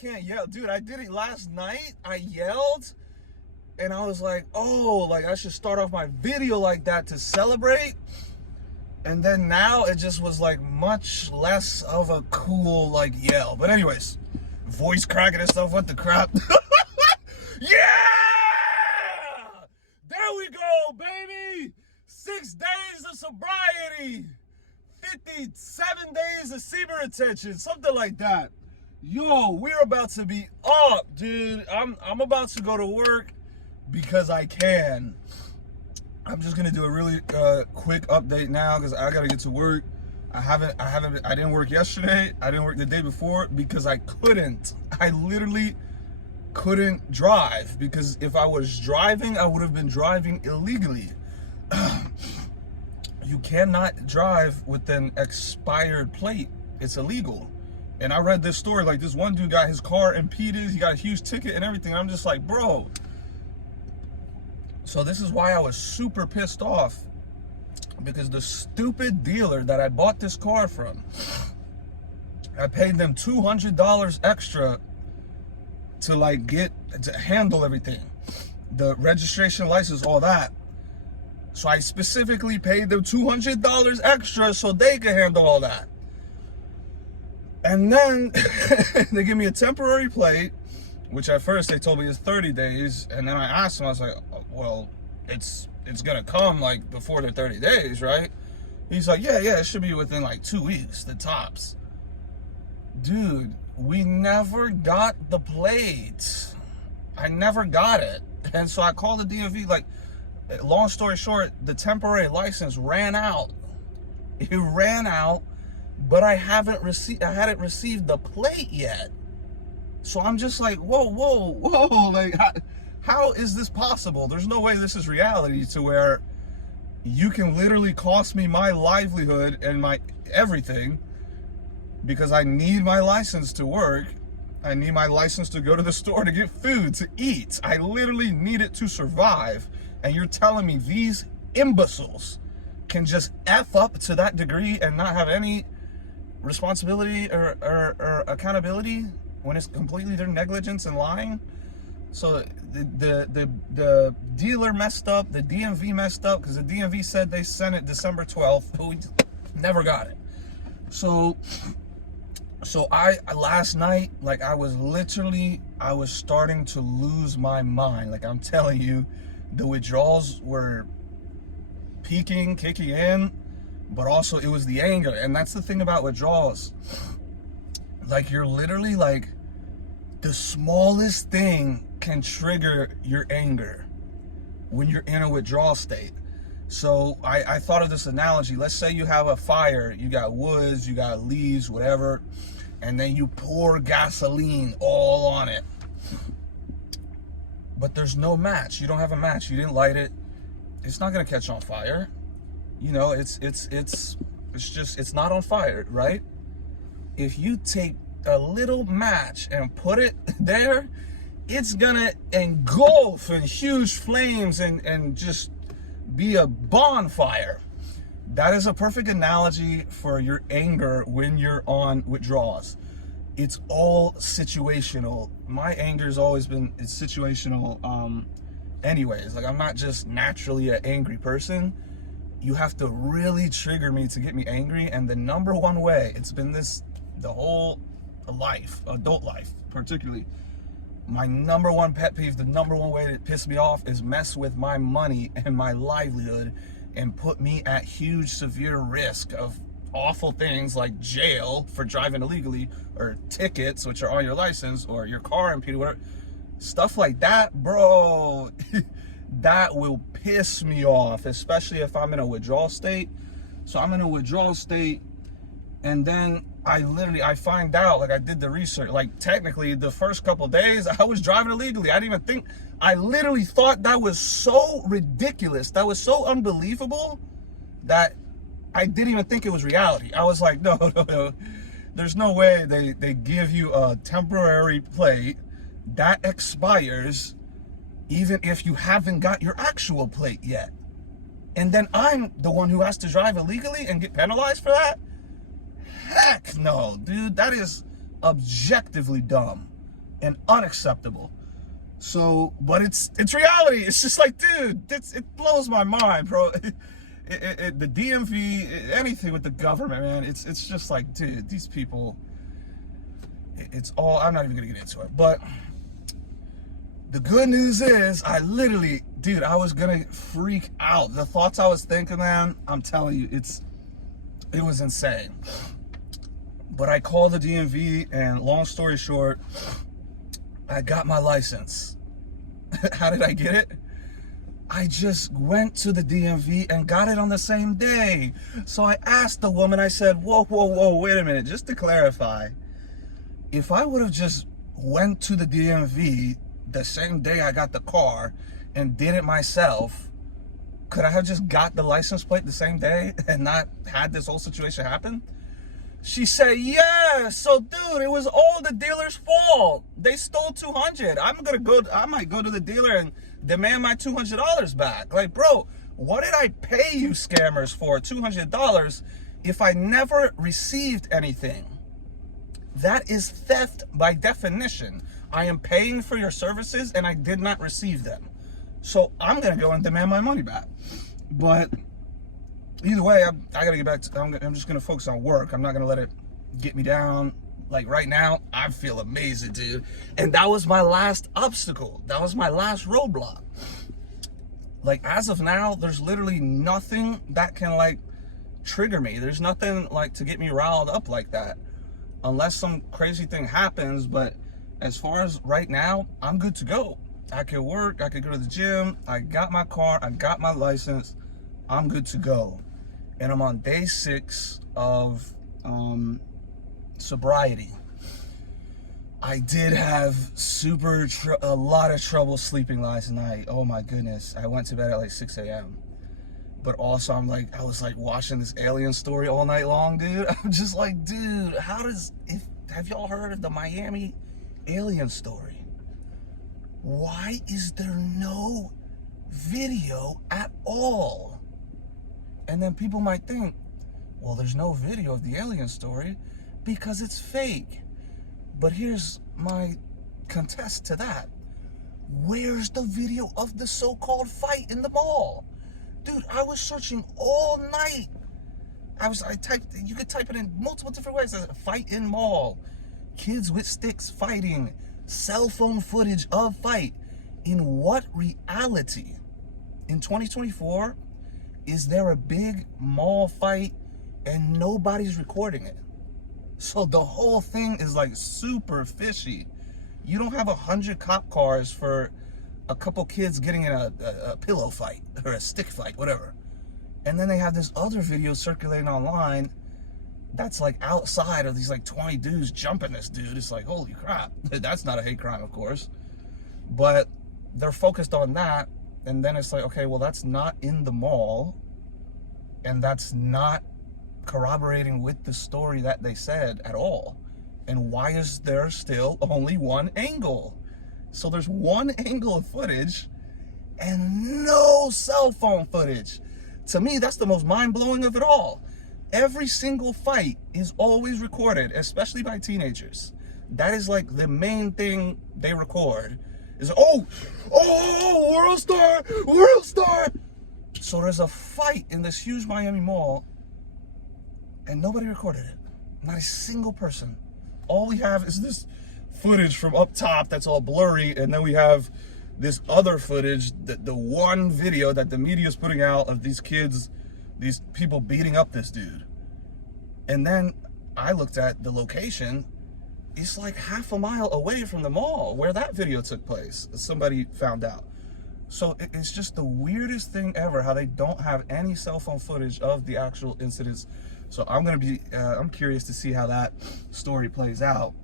can't yell. Dude, I did it last night. I yelled. And I was like, oh, like I should start off my video like that to celebrate. And then now it just was like much less of a cool like yell. But anyways, voice cracking and stuff, what the crap. Yeah! There we go, baby! 6 days of sobriety. 57 days of semen retention, something like that. Yo, we're about to be up, dude. I'm about to go to work because I can. I'm just gonna do a really quick update now because I gotta get to work. I didn't work yesterday. I didn't work the day before because I couldn't. I literally couldn't drive because if I was driving, I would have been driving illegally. You cannot drive with an expired plate. It's illegal. And I read this story, like this one dude got his car impeded. He got a huge ticket and everything. I'm just like, bro. So this is why I was super pissed off, because the stupid dealer that I bought this car from, I paid them $200 extra to like to handle everything, the registration, license, all that. So I specifically paid them $200 extra so they could handle all that. And then they give me a temporary plate, which at first they told me is 30 days. And then I asked them, I was like, well, it's gonna come like before the 30 days, right? He's like, yeah, it should be within like 2 weeks, the tops. Dude, we never got the plate. I never got it. And so I called the DMV, like, long story short, the temporary license ran out. It ran out, but I hadn't received the plate yet. So I'm just like, whoa, like, how is this possible? There's no way this is reality to where you can literally cost me my livelihood and my everything because I need my license to work. I need my license to go to the store to get food, to eat. I literally need it to survive. And you're telling me these imbeciles can just F up to that degree and not have any responsibility or accountability when it's completely their negligence and lying? So the dealer messed up, the DMV messed up, because the DMV said they sent it December 12th, but we never got it. So I last night, like I was starting to lose my mind. Like I'm telling you, the withdrawals were peaking, kicking in, but also it was the anger. And that's the thing about withdrawals. Like you're literally like, the smallest thing can trigger your anger when you're in a withdrawal state. So I thought of this analogy. Let's say you have a fire, you got woods, you got leaves, whatever, and then you pour gasoline all on it. But there's no match. You don't have a match. You didn't light it. It's not gonna catch on fire. You know, it's not on fire, right? If you take a little match and put it there, it's gonna engulf in huge flames and just be a bonfire. That is a perfect analogy for your anger when you're on withdrawals. It's all situational. My anger has always been, it's situational anyways. Like I'm not just naturally an angry person. You have to really trigger me to get me angry. And the number one way, it's been this the whole life, adult life particularly, my number one pet peeve, the number one way to piss me off is mess with my money and my livelihood and put me at huge severe risk of awful things like jail for driving illegally, or tickets which are on your license, or your car impeded, whatever stuff like that, bro. That will piss me off, especially if I'm in a withdrawal state. So I'm in a withdrawal state, and then I find out, like I did the research, like technically the first couple of days I was driving illegally. I didn't even think, I literally thought that was so ridiculous, that was so unbelievable, that I didn't even think it was reality. I was like, no, there's no way they give you a temporary plate that expires even if you haven't got your actual plate yet. And then I'm the one who has to drive illegally and get penalized for that? Heck no, dude, that is objectively dumb. and unacceptable. So, but it's reality. It's just like, dude, it blows my mind, bro. The DMV, anything with the government, man, it's just like, dude, these people, it's all, I'm not even gonna get into it. But the good news is, I literally, dude, I was gonna freak out. The thoughts I was thinking, man, I'm telling you, it was insane. But I called the DMV, and long story short, I got my license. How did I get it? I just went to the DMV and got it on the same day. So I asked the woman, I said, whoa, wait a minute, just to clarify, if I would have just went to the DMV the same day I got the car and did it myself, could I have just got the license plate the same day and not had this whole situation happen? She said, yeah, so dude, it was all the dealer's fault. They stole $200. I might go to the dealer and demand my $200 back. Like, bro, what did I pay you scammers for $200 if I never received anything? That is theft by definition. I am paying for your services and I did not receive them. So I'm gonna go and demand my money back. But either way, I gotta get back to, I'm just gonna focus on work. I'm not gonna let it get me down. Like right now, I feel amazing, dude. And that was my last obstacle. That was my last roadblock. Like as of now, there's literally nothing that can like trigger me. There's nothing like to get me riled up like that. Unless some crazy thing happens, but as far as right now, I'm good to go. I can work, I can go to the gym, I got my car, I got my license, I'm good to go. And I'm on day 6 of sobriety. I did have a lot of trouble sleeping last night. Oh my goodness. I went to bed at like 6 a.m. But also I was like watching this alien story all night long, dude. I'm just like, dude, have y'all heard of the Miami alien story? Why is there no video at all? And then people might think, well, there's no video of the alien story because it's fake. But here's my contest to that. Where's the video of the so-called fight in the mall? Dude, I was searching all night. You could type it in multiple different ways. Fight in mall, kids with sticks fighting, cell phone footage of fight. In what reality, in 2024, is there a big mall fight and nobody's recording it? So the whole thing is like super fishy. You don't have 100 cop cars for a couple kids getting in a pillow fight or a stick fight, whatever. And then they have this other video circulating online that's like outside of these like 20 dudes jumping this dude. It's like, holy crap. That's not a hate crime, of course. But they're focused on that. And then it's like, okay, well, that's not in the mall. And that's not corroborating with the story that they said at all. And why is there still only one angle? So there's one angle of footage and no cell phone footage. To me, that's the most mind-blowing of it all. Every single fight is always recorded, especially by teenagers. That is like the main thing they record. Is, oh, world star. So there's a fight in this huge Miami mall and nobody recorded it. Not a single person. All we have is this footage from up top that's all blurry, and then we have this other footage, the one video that the media is putting out of these kids, these people beating up this dude. And then I looked at the location. It's like half a mile away from the mall where that video took place. Somebody found out. So it's just the weirdest thing ever how they don't have any cell phone footage of the actual incidents. So I'm curious to see how that story plays out.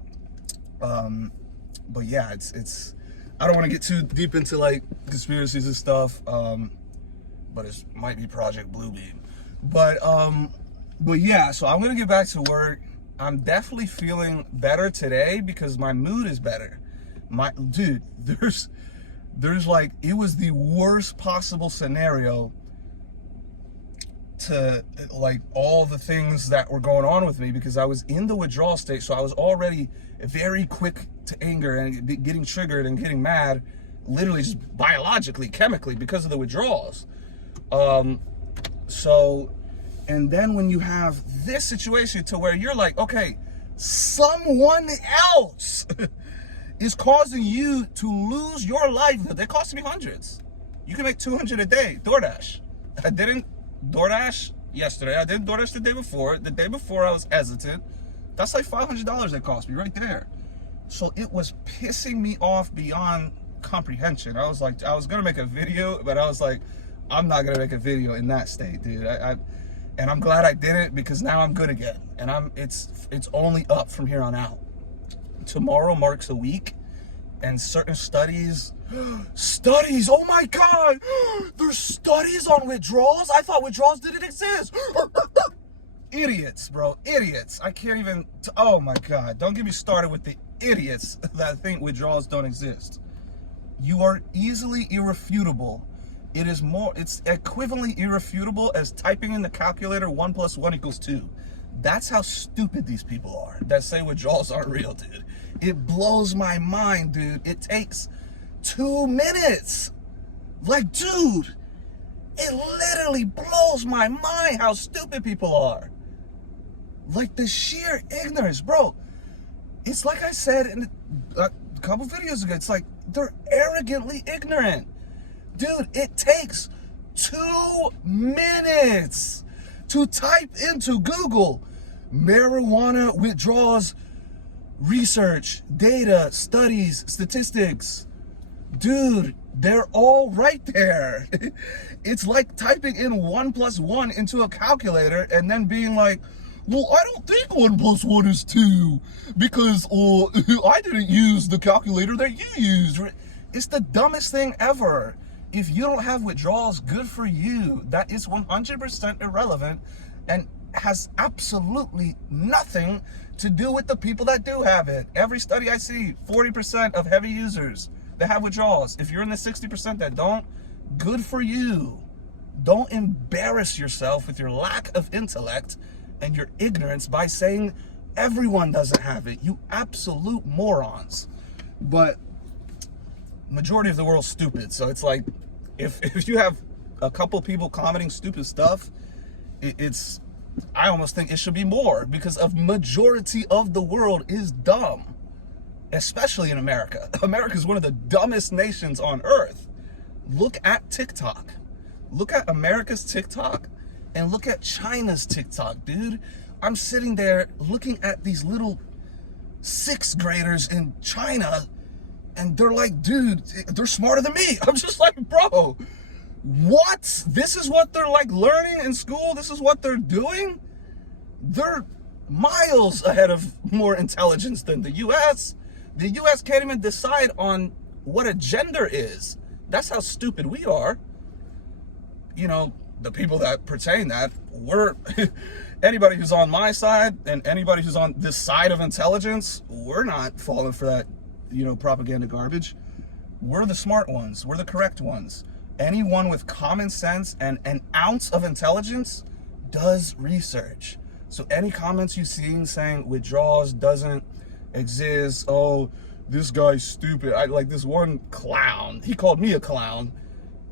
But yeah, it's I don't want to get too deep into like conspiracies and stuff. But it might be Project Bluebeam. But yeah, so I'm gonna get back to work. I'm definitely feeling better today because my mood is better. Dude, there's like, it was the worst possible scenario to like all the things that were going on with me because I was in the withdrawal state. So I was already very quick to anger and getting triggered and getting mad, literally just biologically, chemically, because of the withdrawals. So, and then when you have this situation to where you're like, okay, someone else is causing you to lose your livelihood. They cost me hundreds. You can make 200 a day, DoorDash. I didn't DoorDash yesterday. I did DoorDash the day before. The day before I was hesitant. That's like $500 they cost me right there. So it was pissing me off beyond comprehension. I was like, I was gonna make a video, but I was like, I'm not gonna make a video in that state, dude. And I'm glad I didn't because now I'm good again. And it's only up from here on out. Tomorrow marks a week, and certain studies, oh my God, there's studies on withdrawals? I thought withdrawals didn't exist. Idiots, bro, idiots. I can't even, oh my God, don't get me started with the idiots that think withdrawals don't exist. You are easily irrefutable. It's equivalently irrefutable as typing in the calculator 1 + 1 = 2. That's how stupid these people are that say withdrawals aren't real, dude. It blows my mind, dude. It takes 2 minutes. Like, dude, it literally blows my mind how stupid people are. Like, the sheer ignorance, bro. It's like I said in a couple videos ago, it's like they're arrogantly ignorant. Dude, it takes 2 minutes to type into Google marijuana withdrawals, research, data, studies, statistics. Dude, they're all right there. It's like typing in 1 + 1 into a calculator and then being like, well, I don't think 1 + 1 is 2 because I didn't use the calculator that you used. It's the dumbest thing ever. If you don't have withdrawals, good for you. That is 100% irrelevant and has absolutely nothing to do with the people that do have it. Every study I see, 40% of heavy users that have withdrawals. If you're in the 60% that don't, good for you. Don't embarrass yourself with your lack of intellect and your ignorance by saying everyone doesn't have it. You absolute morons. But majority of the world's stupid. So it's like, if you have a couple people commenting stupid stuff, I almost think it should be more because a majority of the world is dumb, especially in America. America is one of the dumbest nations on earth. Look at TikTok. Look at America's TikTok and look at China's TikTok, dude. I'm sitting there looking at these little 6th graders in China and they're like, dude, they're smarter than me. I'm just like, bro, what? This is what they're like learning in school? This is what they're doing? They're miles ahead of more intelligence than the US. The US can't even decide on what a gender is. That's how stupid we are. You know, the people that pertain that, anybody who's on my side and anybody who's on this side of intelligence, we're not falling for that, propaganda garbage. We're the smart ones. We're the correct ones. Anyone with common sense and an ounce of intelligence does research. So any comments you see saying withdrawals doesn't exist, oh, this guy's stupid. Like this one clown, he called me a clown,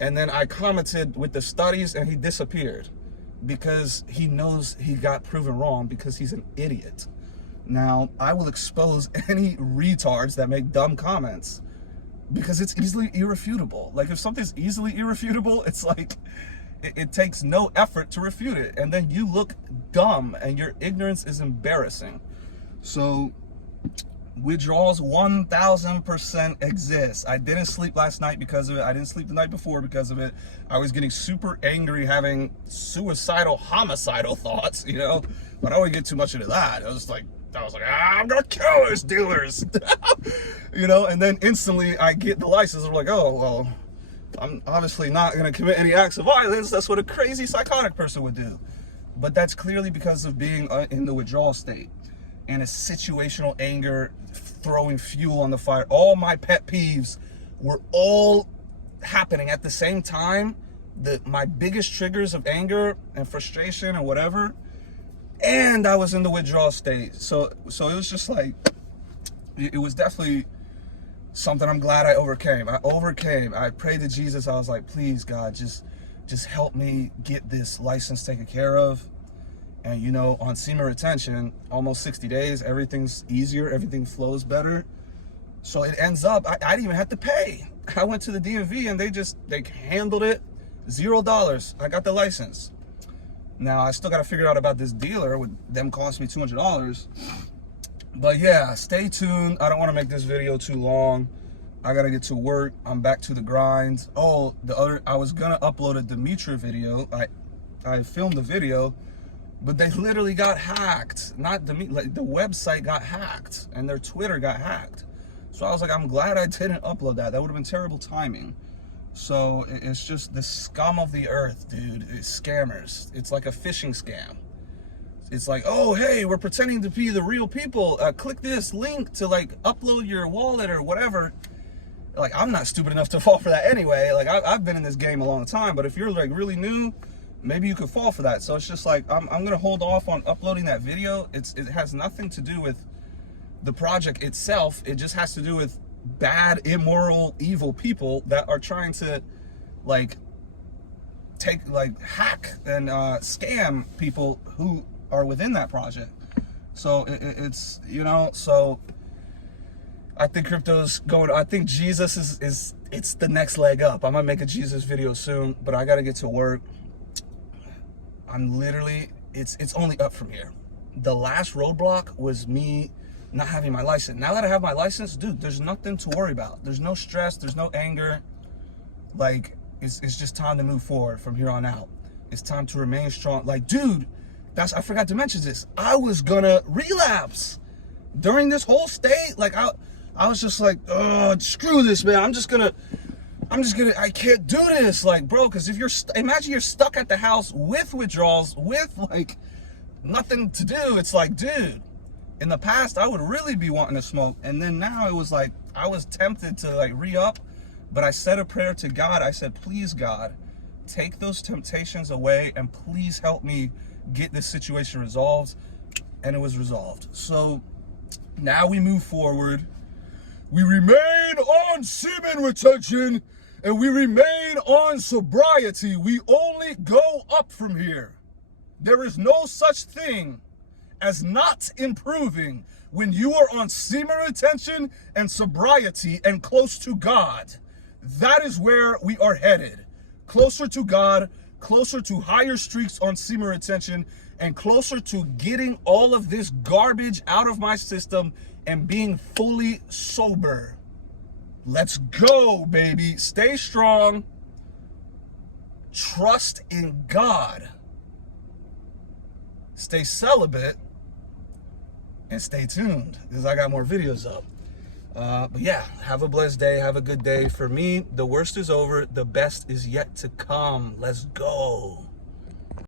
and then I commented with the studies and he disappeared because he knows he got proven wrong because he's an idiot. Now, I will expose any retards that make dumb comments because it's easily irrefutable. Like if something's easily irrefutable, it's like it takes no effort to refute it. And then you look dumb and your ignorance is embarrassing. So withdrawals 1000% exist. I didn't sleep last night because of it. I didn't sleep the night before because of it. I was getting super angry, having suicidal, homicidal thoughts, but I don't get too much into that. I was like, I'm gonna kill these dealers, and then instantly I get the license. I'm like, oh, well, I'm obviously not gonna commit any acts of violence. That's what a crazy psychotic person would do. But that's clearly because of being in the withdrawal state and a situational anger, throwing fuel on the fire. All my pet peeves were all happening at the same time my biggest triggers of anger and frustration and whatever, and I was in the withdrawal state. So it was just like, it was definitely something I'm glad I overcame. I prayed to Jesus. I was like, please, God, just help me get this license taken care of. And you know, on semen retention, almost 60 days, everything's easier, everything flows better. So it ends up, I didn't even have to pay. I went to the DMV and they handled it, $0. I got the license. Now I still got to figure out about this dealer with them costing me $200. But yeah, stay tuned. I don't want to make this video too long. I got to get to work. I'm back to the grind. Oh, I was going to upload a Demetra video. I filmed the video, but they literally got hacked. Not the website got hacked and their Twitter got hacked. So I was like, I'm glad I didn't upload that. That would have been terrible timing. So it's just the scum of the earth, dude. It's scammers. It's like a phishing scam. It's like, oh, hey, we're pretending to be the real people. Click this link to like upload your wallet or whatever. Like, I'm not stupid enough to fall for that anyway. Like, I've been in this game a long time, but if you're like really new, maybe you could fall for that. So it's just like, I'm gonna hold off on uploading that video. It has nothing to do with the project itself. It just has to do with bad, immoral, evil people that are trying to like hack and scam people who are within that project. So it's, you know, so I think crypto's going, I think Jesus is it's the next leg up. I'm gonna make a Jesus video soon, but I gotta get to work. I'm literally, it's only up from here. The last roadblock was me not having my license. Now that I have my license, dude, there's nothing to worry about. There's no stress, there's no anger. Like, it's just time to move forward from here on out. It's time to remain strong. Like, dude, I forgot to mention this. I was gonna relapse during this whole state. Like, I was just like, oh, screw this, man. I can't do this. Like, bro, because if imagine you're stuck at the house with withdrawals, with like nothing to do. It's like, dude, in the past, I would really be wanting to smoke. And then now it was like, I was tempted to like re-up, but I said a prayer to God. I said, please, God, take those temptations away and please help me get this situation resolved. And it was resolved. So now we move forward. We remain on semen retention and we remain on sobriety. We only go up from here. There is no such thing as not improving when you are on semen retention and sobriety and close to God. That is where we are headed. Closer to God, closer to higher streaks on semen retention, and closer to getting all of this garbage out of my system and being fully sober. Let's go, baby. Stay strong. Trust in God. Stay celibate. And stay tuned, because I got more videos up. But yeah, have a blessed day. Have a good day. For me, the worst is over. The best is yet to come. Let's go.